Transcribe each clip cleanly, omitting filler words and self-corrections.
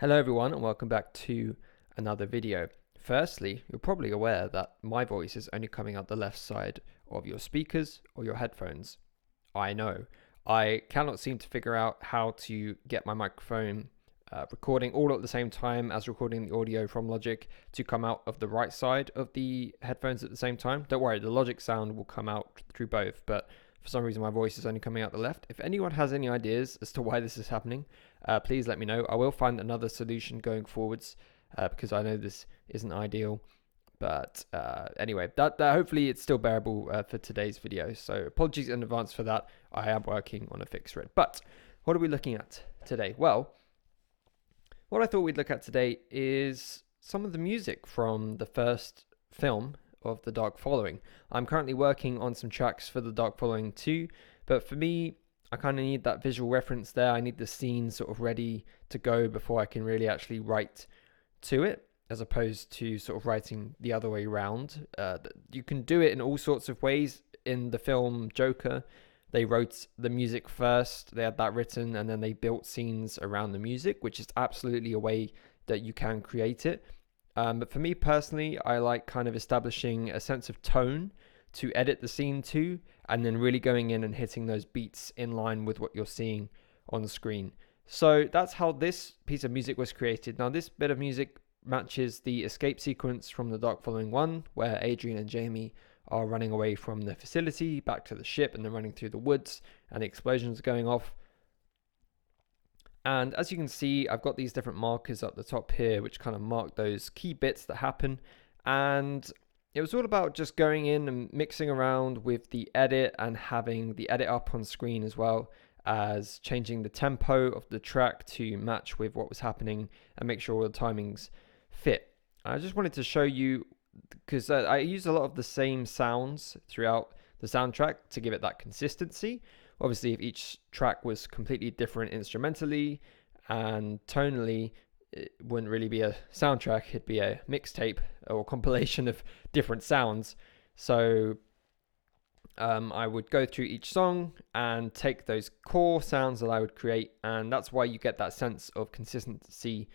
Hello everyone and welcome back to another video. Firstly, you're probably aware that my voice is only coming out the left side of your speakers or your headphones. I know. I cannot seem to figure out how to get my microphone recording all at the same time as recording the audio from Logic to come out of the right side of the headphones at the same time. Don't worry, the Logic sound will come out through both, but for some reason my voice is only coming out the left. If anyone has any ideas as to why this is happening, please let me know. I will find another solution going forwards because I know this isn't ideal. But anyway, that hopefully it's still bearable for today's video. So apologies in advance for that. I am working on a fix for it. But what are we looking at today? Well, what I thought we'd look at today is some of the music from the first film of The Dark Following. I'm currently working on some tracks for The Dark Following 2, but for me, I kind of need that visual reference there. I need the scene sort of ready to go before I can really actually write to it, as opposed to sort of writing the other way around. You can do it in all sorts of ways. In the film Joker, they wrote the music first, they had that written, and then they built scenes around the music, which is absolutely a way that you can create it. But for me personally, I like kind of establishing a sense of tone to edit the scene to, and then really going in and hitting those beats in line with what you're seeing on the screen. So that's how this piece of music was created. Now, this bit of music matches the escape sequence from The Dark Following 1, where Adrian and Jamie are running away from the facility back to the ship, and they're running through the woods, and the explosions are going off. And as you can see, I've got these different markers up the top here, which kind of mark those key bits that happen. And it was all about just going in and mixing around with the edit and having the edit up on screen, as well as changing the tempo of the track to match with what was happening and make sure all the timings fit. I just wanted to show you, because I use a lot of the same sounds throughout the soundtrack to give it that consistency. Obviously, if each track was completely different instrumentally and tonally, it wouldn't really be a soundtrack, it'd be a mixtape or compilation of different sounds. So I would go through each song and take those core sounds that I would create, and that's why you get that sense of consistency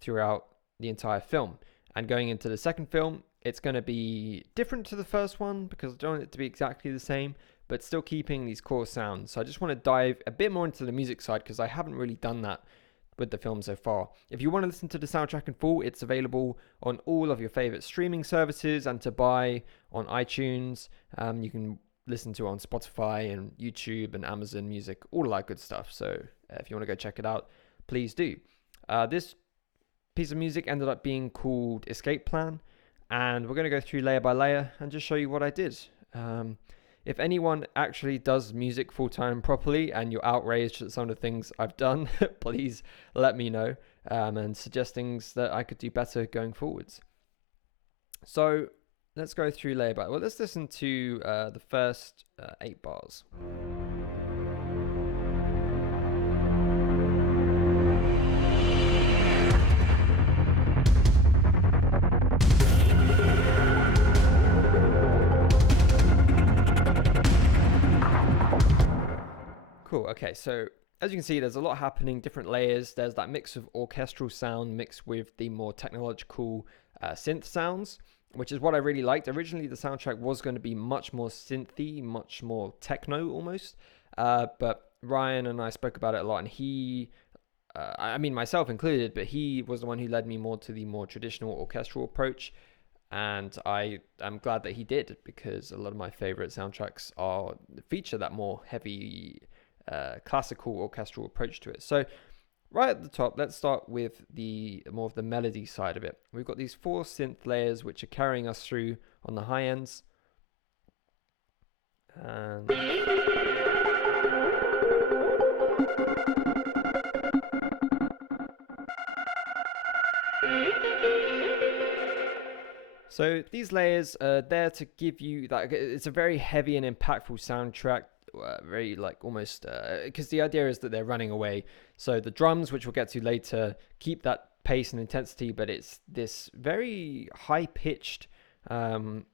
throughout the entire film. And going into the second film, it's going to be different to the first one because I don't want it to be exactly the same, but still keeping these core sounds. So I just want to dive a bit more into the music side because I haven't really done that with the film so far. If you want to listen to the soundtrack in full, it's available on all of your favorite streaming services and to buy on iTunes. You can listen to it on Spotify and YouTube and Amazon Music, all of that good stuff. So if you want to go check it out, please do. This piece of music ended up being called Escape Plan, and we're going to go through layer by layer and just show you what I did. If anyone actually does music full-time properly and you're outraged at some of the things I've done, please let me know and suggest things that I could do better going forwards. So let's go through layer by layer. Well, let's listen to the first 8 bars. Cool. Okay, so as you can see, there's a lot happening, different layers. There's that mix of orchestral sound mixed with the more technological synth sounds, which is what I really liked. Originally, the soundtrack was going to be much more synthy, much more techno almost. But Ryan and I spoke about it a lot, and he, I mean myself included, but he was the one who led me more to the more traditional orchestral approach. And I am glad that he did, because a lot of my favorite soundtracks feature that more heavy classical orchestral approach to it. So right at the top, let's start with the more of the melody side of it. We've got these 4 synth layers which are carrying us through on the high ends. And so these layers are there to give you that. It's a very heavy and impactful soundtrack. Very like almost because the idea is that they're running away. So the drums, which we'll get to later, keep that pace and intensity, but it's this very high pitched sounds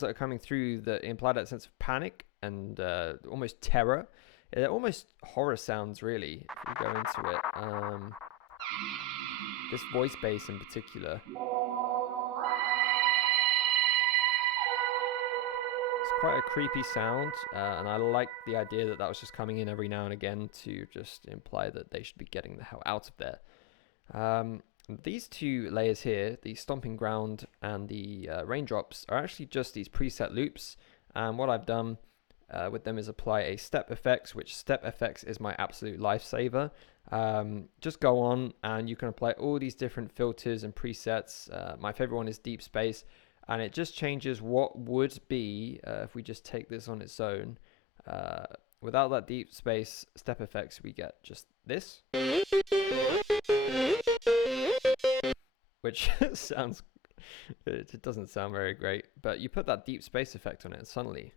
that are coming through that imply that sense of panic and almost terror. They're almost horror sounds, really, if we go into it. This voice bass in particular. It's quite a creepy sound, and I like the idea that that was just coming in every now and again to just imply that they should be getting the hell out of there. These two layers here, the Stomping Ground and the Raindrops, are actually just these preset loops. And what I've done with them is apply a step effects, which step effects is my absolute lifesaver. Just go on and you can apply all these different filters and presets. My favorite one is Deep Space, and it just changes what would be if we just take this on its own. Without that Deep Space step effects, we get just this, which sounds, it doesn't sound very great, but you put that Deep Space effect on it and suddenly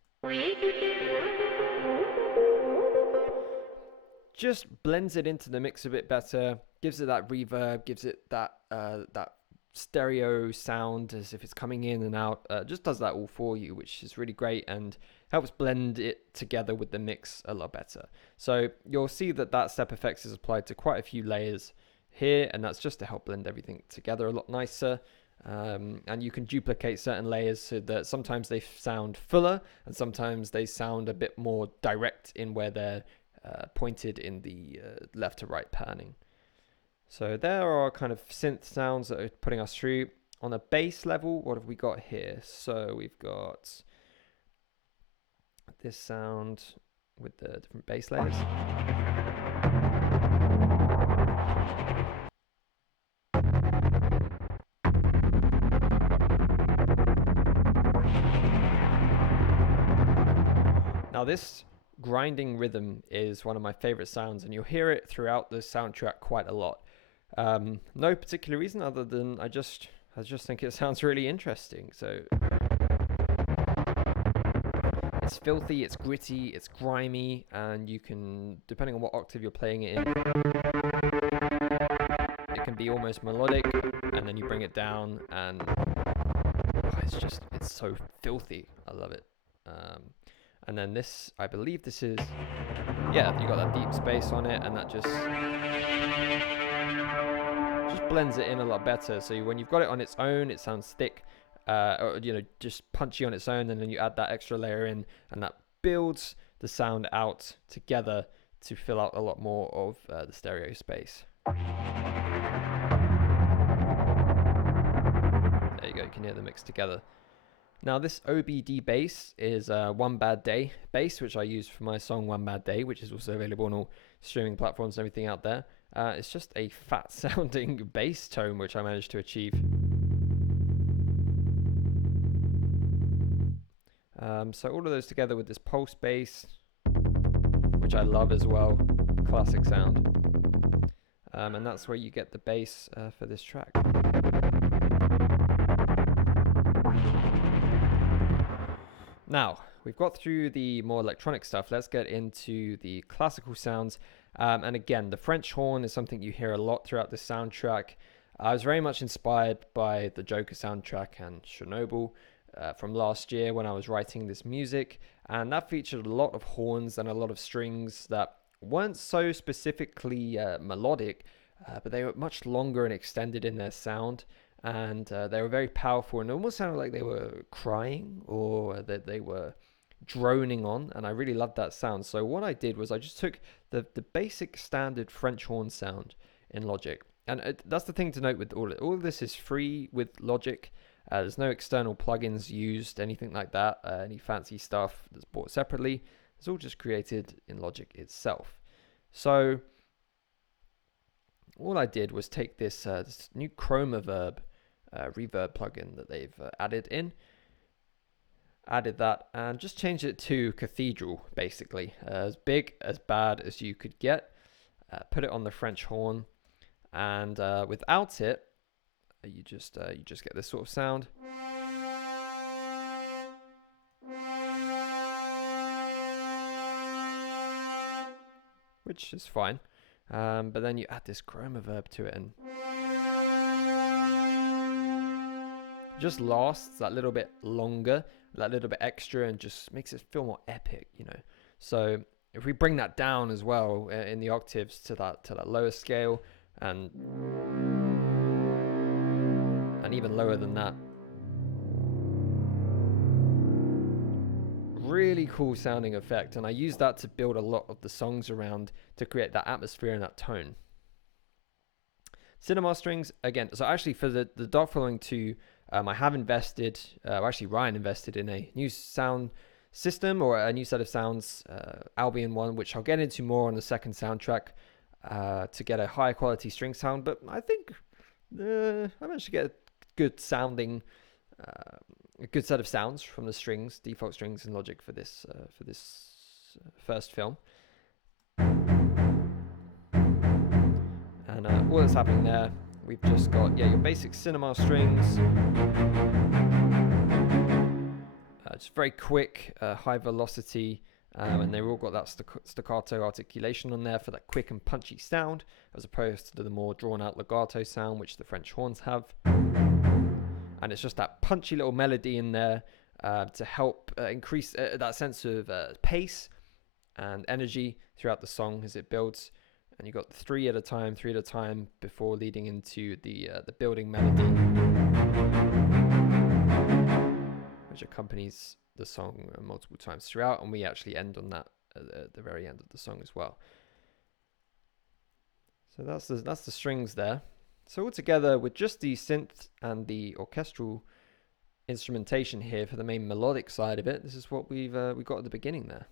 just blends it into the mix a bit better, gives it that reverb, gives it that that stereo sound as if it's coming in and out, just does that all for you, which is really great and helps blend it together with the mix a lot better. So you'll see that that step effects is applied to quite a few layers here, and that's just to help blend everything together a lot nicer. And you can duplicate certain layers so that sometimes they sound fuller and sometimes they sound a bit more direct in where they're pointed in the left to right panning. So there are kind of synth sounds that are putting us through. On a bass level, what have we got here? So we've got this sound with the different bass layers. Now this grinding rhythm is one of my favorite sounds, and you'll hear it throughout the soundtrack quite a lot. No particular reason other than I just think it sounds really interesting. So it's filthy, it's gritty, it's grimy, and you can, depending on what octave you're playing it in, it can be almost melodic, and then you bring it down, and it's so filthy. I love it. And then this, I believe this is, yeah, you got that Deep Space on it, and that just blends it in a lot better. So when you've got it on its own, it sounds thick, or just punchy on its own, and then you add that extra layer in, and that builds the sound out together to fill out a lot more of the stereo space. There you go, you can hear the mix together. Now this OBD bass is One Bad Day bass, which I use for my song One Bad Day, which is also available on all streaming platforms and everything out there. It's just a fat sounding bass tone which I managed to achieve. So all of those together with this pulse bass, which I love as well, classic sound. And that's where you get the bass for this track. Now, we've got through the more electronic stuff. Let's get into the classical sounds. And again, the French horn is something you hear a lot throughout the soundtrack. I was very much inspired by the Joker soundtrack and Chernobyl from last year when I was writing this music. And that featured a lot of horns and a lot of strings that weren't so specifically melodic, but they were much longer and extended in their sound. And they were very powerful, and it almost sounded like they were crying or that they were droning on, and I really loved that sound. So what I did was I just took the basic standard French horn sound in Logic, and that's the thing to note with all of this is free with Logic. There's no external plugins used, anything like that, any fancy stuff that's bought separately. It's all just created in Logic itself. So all I did was take this new Chromaverb reverb plugin that they've added that and just changed it to Cathedral, basically, as big as bad as you could get. Put it on the French horn, and without it, you just get this sort of sound. Which is fine. But then you add this Chromaverb to it, and just lasts that little bit longer, that little bit extra, and just makes it feel more epic, So if we bring that down as well in the octaves to that lower scale, and even lower than that, really cool sounding effect. And I use that to build a lot of the songs around to create that atmosphere and that tone. Cinema strings again. So actually for the Dark Following 2, I have invested, actually Ryan invested in a new sound system, or a new set of sounds, Albion one, which I'll get into more on the second soundtrack, to get a higher quality string sound. But I think I managed to get a good sounding, a good set of sounds from the strings, default strings in Logic for this first film. And all that's happening there, we've just got your basic cinema strings. It's very quick, high velocity, and they've all got that staccato articulation on there for that quick and punchy sound, as opposed to the more drawn out legato sound which the French horns have. And it's just that punchy little melody in there to help increase that sense of pace and energy throughout the song as it builds. And you got 3 at a time before leading into the building melody, which accompanies the song multiple times throughout, and we actually end on that at the very end of the song as well. So that's the strings there. So all together, with just the synth and the orchestral instrumentation here for the main melodic side of it, this is what we got at the beginning there.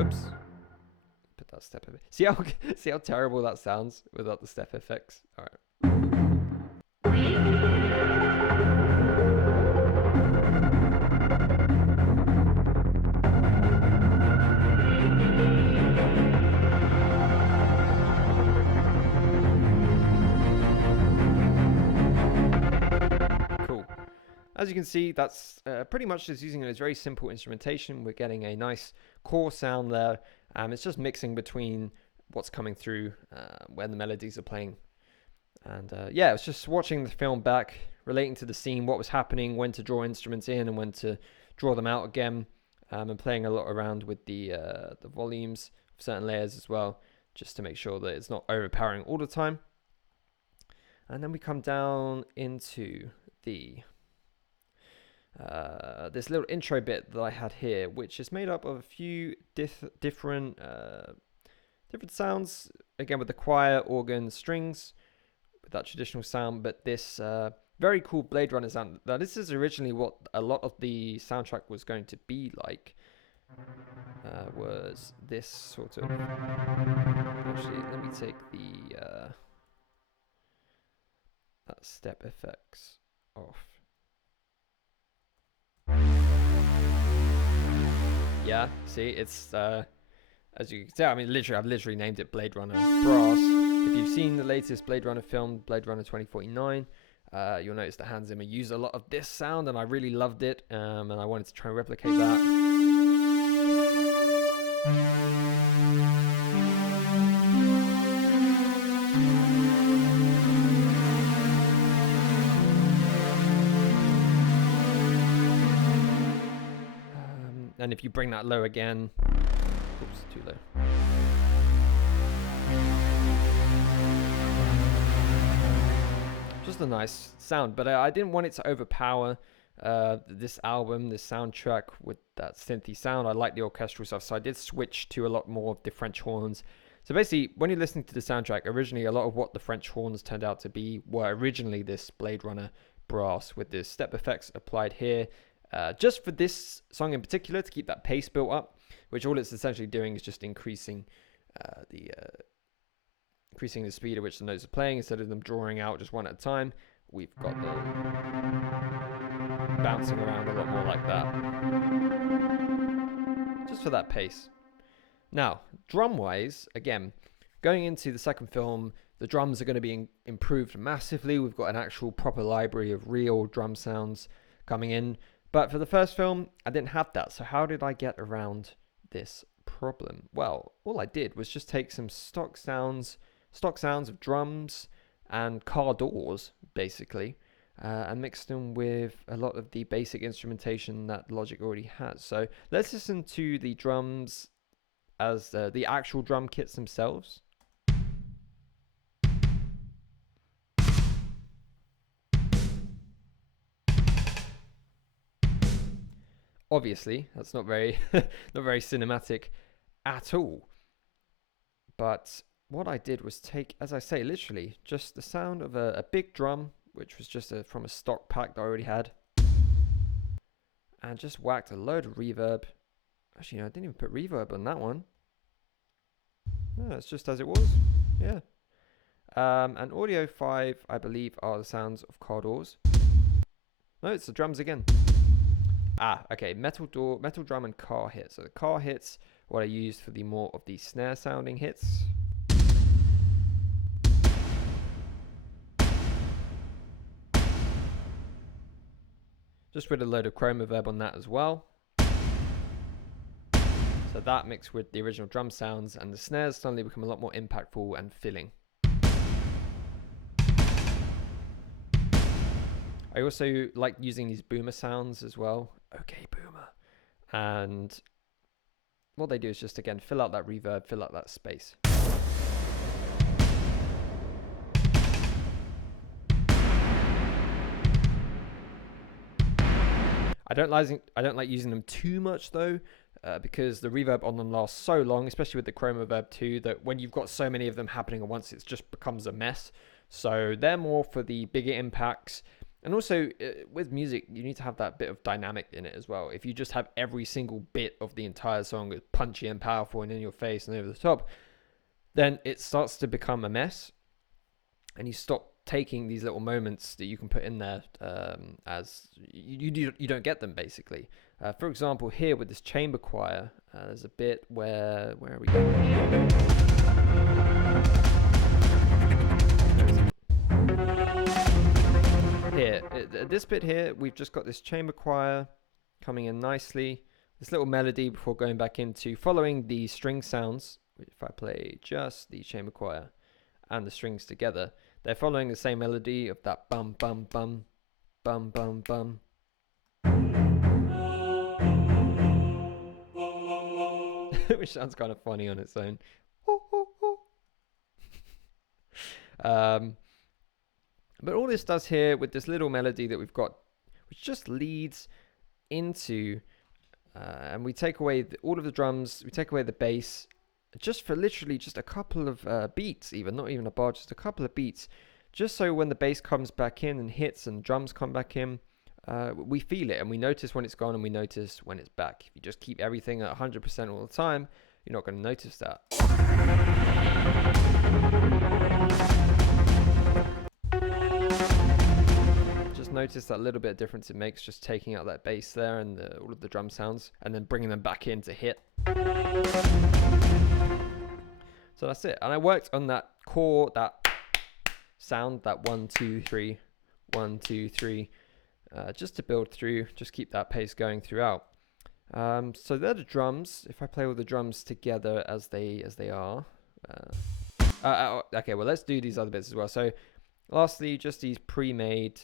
Oops. Put that step effect. See how terrible that sounds without the step effects. All right. As you can see, that's pretty much just using a very simple instrumentation. We're getting a nice core sound there. It's just mixing between what's coming through when the melodies are playing. And it's just watching the film back, relating to the scene, what was happening, when to draw instruments in and when to draw them out again, and playing a lot around with the volumes of certain layers as well, just to make sure that it's not overpowering all the time. And then we come down into the this little intro bit that I had here, which is made up of a few different sounds, again with the choir, organ, strings, with that traditional sound, but this very cool Blade Runner sound. Now this is originally what a lot of the soundtrack was going to be like, was this sort of, actually let me take the that step effects off. Yeah, see, it's as you can tell, I mean, I've literally named it Blade Runner Brass. If you've seen the latest Blade Runner film, Blade Runner 2049, you'll notice that Hans Zimmer used a lot of this sound, and I really loved it, and I wanted to try and replicate that. And if you bring that low again, oops, too low. Just a nice sound, but I didn't want it to overpower this album, this soundtrack with that synthy sound. I like the orchestral stuff, so I did switch to a lot more of the French horns. So basically, when you're listening to the soundtrack, originally a lot of what the French horns turned out to be were originally this Blade Runner brass with the step effects applied here. Just for this song in particular, to keep that pace built up, which all it's essentially doing is just increasing the speed at which the notes are playing. Instead of them drawing out just one at a time, we've got them bouncing around a lot more like that, just for that pace. Now, drum-wise, again, going into the second film, the drums are going to be improved massively. We've got an actual proper library of real drum sounds coming in. But for the first film, I didn't have that. So how did I get around this problem? Well, all I did was just take some stock sounds of drums and car doors, basically, and mixed them with a lot of the basic instrumentation that Logic already has. So let's listen to the drums as the actual drum kits themselves. Obviously, that's not very not very cinematic at all. But what I did was take, as I say, literally just the sound of a big drum, which was just from a stock pack that I already had, and just whacked a load of reverb. Actually, no, I didn't even put reverb on that one. No, it's just as it was. Yeah. And Audio 5, I believe, are the sounds of car doors. No, it's the drums again. Okay, metal drum and car hits. So the car hits, what I used for the more of the snare sounding hits. Just with a load of chroma reverb on that as well. So that mixed with the original drum sounds, and the snares suddenly become a lot more impactful and filling. I also like using these boomer sounds as well. Okay, boomer. And what they do is just, again, fill out that reverb, fill out that space. I don't like using them too much though, because the reverb on them lasts so long, especially with the chroma reverb too, that when you've got so many of them happening at once, it just becomes a mess. So they're more for the bigger impacts. And also with music, you need to have that bit of dynamic in it as well. If you just have every single bit of the entire song punchy and powerful and in your face and over the top, then it starts to become a mess, and you stop taking these little moments that you can put in there as you don't get them basically. For example, here with this chamber choir, there's a bit where are we going? Here, this bit here, we've just got this chamber choir coming in nicely. This little melody before going back into following the string sounds. If I play just the chamber choir and the strings together, they're following the same melody of that bum bum bum bum bum bum. Which sounds kind of funny on its own. But all this does here with this little melody that we've got, which just leads into, and we take away all of the drums, we take away the bass, just for literally just a couple of beats, even not even a bar, just a couple of beats, just so when the bass comes back in and hits and drums come back in, we feel it and we notice when it's gone and we notice when it's back. If you just keep everything at 100% all the time, you're not going to notice that. Just notice that little bit of difference it makes, just taking out that bass there and all of the drum sounds and then bringing them back in to hit. So that's it. And I worked on that core, that sound, that 1 2 3 1 2 3, just to build through, just keep that pace going throughout. So they're the drums. If I play all the drums together as they are, okay, well, let's do these other bits as well. So lastly, just these pre-made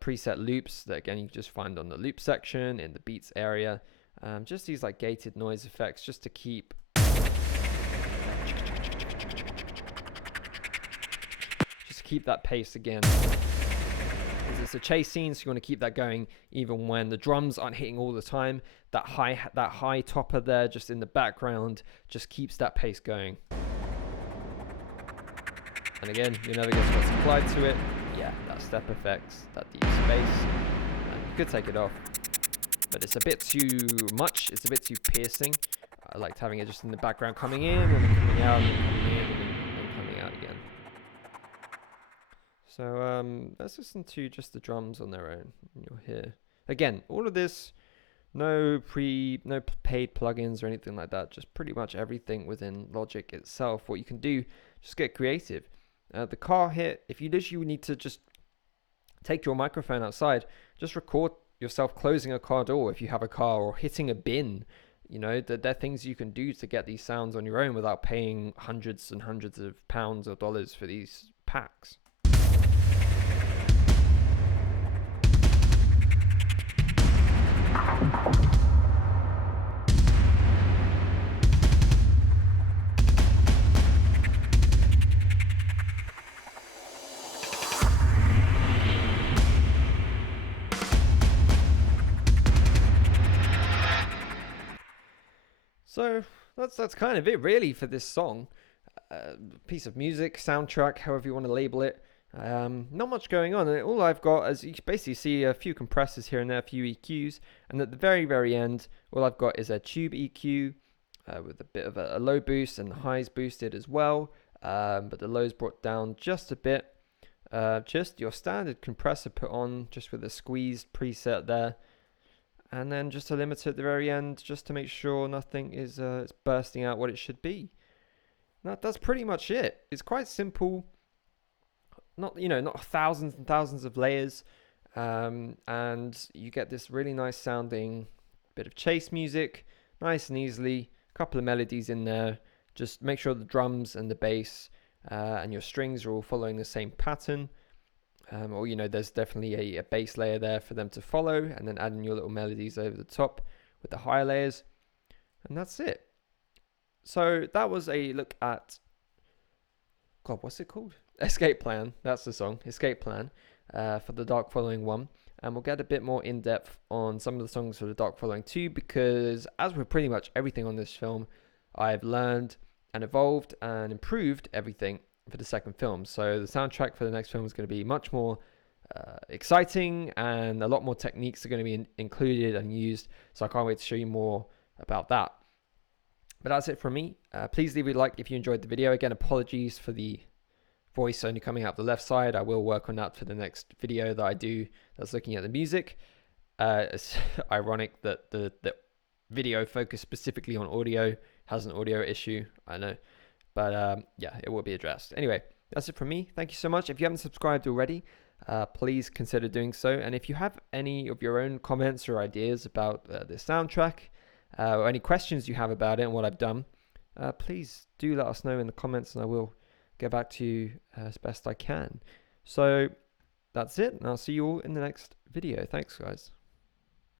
preset loops that again you just find on the loop section in the beats area. Just these like gated noise effects, just to keep that pace again. It's a chase scene, so you want to keep that going even when the drums aren't hitting all the time. That high topper there just in the background just keeps that pace going. And again, you never guess what's applied to it. Yeah, that step effects, that deep space. You could take it off, but it's a bit too much. It's a bit too piercing. I liked having it just in the background, coming in and then coming out, and then coming in and then coming out again. So let's listen to just the drums on their own. You'll hear again all of this. No paid plugins or anything like that. Just pretty much everything within Logic itself. What you can do, just get creative. The car hit, if you literally need to just take your microphone outside, just record yourself closing a car door if you have a car, or hitting a bin. You know, there are things you can do to get these sounds on your own without paying hundreds and hundreds of pounds or dollars for these packs. So that's kind of it really for this song. Piece of music, soundtrack, however you want to label it. Not much going on. And all I've got is you basically see a few compressors here and there, a few EQs, and at the very end, all I've got is a tube EQ with a bit of a low boost and the highs boosted as well, but the lows brought down just a bit. Just your standard compressor put on, just with a squeezed preset there, and then just a limiter at the very end, just to make sure nothing is bursting out what it should be. That's pretty much it. It's quite simple. Not thousands and thousands of layers, and you get this really nice sounding bit of chase music, nice and easily. A couple of melodies in there. Just make sure the drums and the bass and your strings are all following the same pattern. Or there's definitely a bass layer there for them to follow, and then adding your little melodies over the top with the higher layers, and that's it. So that was a look at, God, what's it called? Escape Plan. That's the song, Escape Plan, for the Dark Following 1. And we'll get a bit more in depth on some of the songs for the Dark Following 2, because as with pretty much everything on this film, I've learned and evolved and improved everything for the second film. So the soundtrack for the next film is going to be much more exciting, and a lot more techniques are going to be included and used. So I can't wait to show you more about that. But that's it from me. Please leave a like if you enjoyed the video. Again, apologies for the voice only coming out the left side. I will work on that for the next video that I do that's looking at the music. It's ironic that the video focused specifically on audio has an audio issue, I know. But yeah, it will be addressed. Anyway, that's it from me. Thank you so much. If you haven't subscribed already, please consider doing so. And if you have any of your own comments or ideas about the soundtrack, or any questions you have about it and what I've done, please do let us know in the comments, and I will get back to you as best I can. So that's it, and I'll see you all in the next video. Thanks, guys.